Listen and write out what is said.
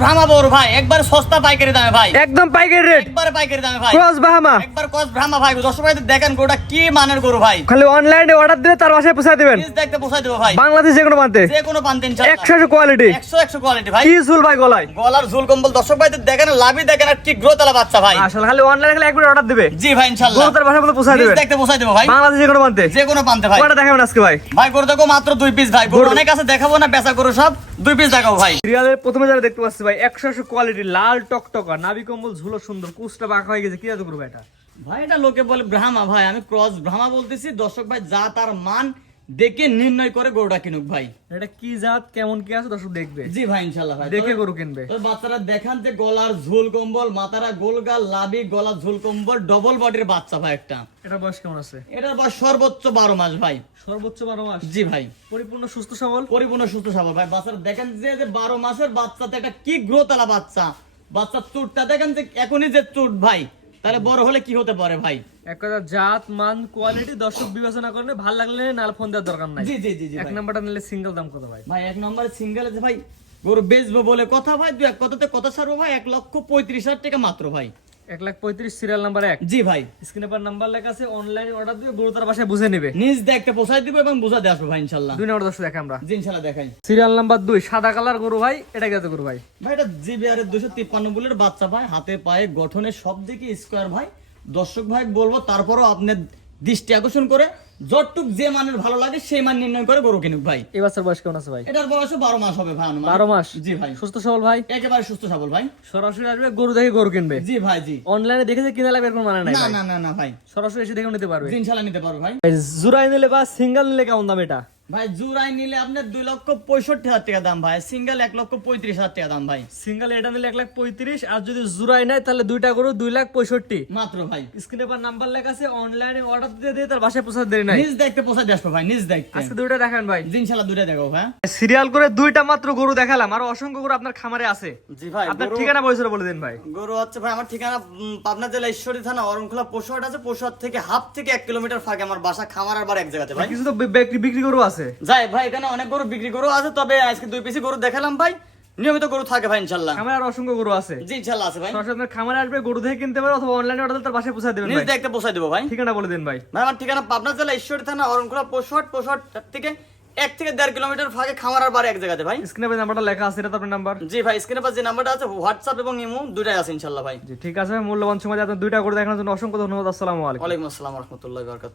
ব্রাহ্মা বড় ভাই একবার সস্তা পাইকারি দামে ভাই। একদম পাইকারি রেট একবার পাইকারি দামে ভাই। ক্রস একবার ব্রাহ্মা ভাই দর্শক ভাই দেখেন গরুটা কি মানের গরু ভাই। খালি অনলাইনে অর্ডার দিলে তার বাসায় পৌঁছে দিবেন। প্লিজ দেখতে দেবো ভাই। বাংলাদেশ যে কোনো যে কোনো কোয়ালিটি কোয়ালিটি ভাই। কি ঝুল ভাই গলায়। গলার ঝুল কম্বল। দর্শক ভাই দেখেন লাভই দেখেন আর কি গ্রোথ আলা বাচ্চা ভাই। আসলে খালি অনলাইনে খালি একবার অর্ডার দিবে। জি ভাই গরু তার বাসায় পৌঁছে পৌঁছে প্লিজ দেখতে পোষাই দেবো ভাই। বাংলাদেশ যে কোনো প্রান্তে। যে কোনো পান্তে ভাই। কয়টা দেখাবেন আজকে ভাই? ভাই গরু দেখো মাত্র দুই পিস ভাই। গরু অনেক আছে দেখাবো না বেচা গরু সব দুই পিস দেখাবো ভাই। সিরিয়ালের প্রথমে যারা দেখতে পাচ্ছি ভাই, একশো একশো কোয়ালিটি লাল টকটকা নাবি কম্বল, ঝুলো সুন্দর কুচটা বাঁকা হয়ে গেছে। কি জাদু করব এটা? ভাই, এটা লোকে বলে ভ্রামা ভাই, আমি ক্রস ভ্রামা বলতেছি। দর্শক ভাই, যা তার মান দেখে নির্ণয় করে গরুটা কিনুক ভাই। এটা কি জাত কেমন কি আছে দর্শক দেখবে। জি ভাই ইনশাল্লাহ ভাই। দেখে গরু কিনবে। তবে বাচ্চারা দেখান যে গলার ঝোল কম্বল মাথারা গোলগাল লাভি গলার ঝোল কম্বল ডবল বডির বাচ্চা ভাই একটা। এটা বয়স কেমন আছে? এটার বয়স সর্বোচ্চ বারো মাস ভাই। সর্বোচ্চ বারো মাস? জি ভাই। পরিপূর্ণ সুস্থ সবল? পরিপূর্ণ সুস্থ সবল ভাই। বাচ্চারা দেখেন যে যে বারো মাসের বাচ্চাতে একটা কি গ্রোথ আলা বাচ্চা। বাচ্চার চুটটা দেখেন যে এখনই যে চুট ভাই। তাহলে বড় হলে কি হতে পারে ভাই? এক কথা জাত মান কোয়ালিটি দর্শক বিবেচনা করলে ভালো লাগলে নাল ফোন দেওয়ার দরকার নাই। জি জি জি এক। নাম্বারটা নিলে সিঙ্গেল দাম কত ভাই? ভাই এক নম্বরে সিঙ্গেল আছে ভাই গরু বেচবো বলে কথা ভাই দু এক কথাতে কথা সারবো ভাই এক লক্ষ পঁয়ত্রিশ হাজার টাকা মাত্র ভাই। এক লাখ পঁয়ত্রিশ সিরিয়াল নাম্বার এক। জি ভাই। স্ক্রিনে পর নাম্বার লেখা আছে অনলাইন অর্ডার দিয়ে বাসায় বুঝে নেবে। নিজ দেখতে পোষাই দিব এবং বুঝা দিয়ে আসব ভাই ইনশাল্লাহ। দুই নম্বর দর্শক দেখে আমরা। জি ইনশাল্লাহ দেখাই। সিরিয়াল নাম্বার দুই সাদা কালার গরু ভাই এটা গেছে গরু ভাই? ভাই এটা জিবিআর দুশো তিপ্পান্ন বুলের বাচ্চা ভাই হাতে পায়ে গঠনের সব দিকে স্কোয়ার ভাই। দর্শক ভাই বলব তারপরও আপনার দৃষ্টি আকর্ষণ করে যতটুক যে মানের ভালো লাগে সেই মান নির্ণয় করে গরু কিনুক ভাই। এবছর বয়স কেমন আছে ভাই? এটার বয়স বারো মাস হবে ভাই বারো মাস? জি ভাই। সুস্থ সবল ভাই? একেবারে সুস্থ সবল ভাই। সরাসরি আসবে গরু দেখে গরু কিনবে? জি ভাই জি। অনলাইনে দেখে যে কিনা লাগবে এরকম মানে নাই না না না না ভাই। সরাসরি এসে দেখে নিতে পারবে? সালা নিতে পারবে ভাই। জুরাই নিলে বা সিঙ্গেল নিলে কেমন দাম এটা? ভাই জুরাই নিলে আপনার দুই লক্ষ পঁয়ষট্টি হাজার টাকা দাম ভাই সিঙ্গেল এক লক্ষ পঁয়ত্রিশ হাজার টাকা দাম ভাই। সিঙ্গেল এটা নিলে এক লাখ পঁয়ত্রিশ আর যদি জোড়াই নেয় তাহলে দুইটা গরু দুই লাখ পঁয়ষট্টি। মাত্র ভাই। স্ক্রিনে পর নাম্বার লেখা আছে অনলাইনে অর্ডার দিয়ে দিয়ে তার বাসায় পৌঁছাতে দেরি নাই। নিজ দেখতে আসব ভাই নিজ দেখতে আজকে দুইটা দেখান ভাই। দুটা দেখো ভাই সিরিয়াল করে দুইটা মাত্র গরু দেখালাম আর অসংখ্য গরু আপনার খামারে আছে। জি ভাই আপনার ঠিকানা পরিচয় বলে দিন ভাই। গরু হচ্ছে ভাই আমার ঠিকানা পাবনা জেলা ঈশ্বরী থানা অরণখোলা পশুহাট আছে পশুহাট থেকে হাফ থেকে এক কিলোমিটার ফাঁকে আমার বাসা খামার আর বার এক জায়গাতে ভাই কিছু তো বিক্রি বিক্রি গরু আছে। যাই ভাই এখানে অনেক গরু বিক্রি গরু আছে তবে আজকে দুই পিসি গরু দেখালাম ভাই। নিয়মিত গরু থাকে ভাই ইনশাল্লাহ। খামারে আর অসংখ্য গরু আছে। জি ইনশাল্লাহ আছে ভাই। সরাসরি আপনার খামারে আসবে গরু দেখে কিনতে পারে অথবা অনলাইনে অর্ডার তার বাসায় পৌঁছে দেবেন নিজ ভাই। দেখতে পোষাই দেবো ভাই। ঠিকানা বলে দিন ভাই। ভাই আমার ঠিকানা পাবনা জেলা ঈশ্বরী থানা অরণখোলা পশুহাট পশুহাট থেকে এক থেকে দেড় কিলোমিটার ফাঁকে খামার আর বার এক জায়গাতে ভাই। স্ক্রিনে নাম্বারটা লেখা আছে এটা আপনার নাম্বার জি ভাই স্ক্রিনে পাশে যে নাম্বারটা আছে হোয়াটসঅ্যাপ এবং ইমো দুটাই আছে ইনশাল্লাহ ভাই। জি ঠিক আছে মূল্যবান সময় দিয়ে আপনার দুইটা গরু দেখানোর জন্য অসংখ্য ধন্যবাদ আসসালামু আলাইকুম। ওয়ালাইকুম আসসালাম রহমতুল্লাহ বরকাত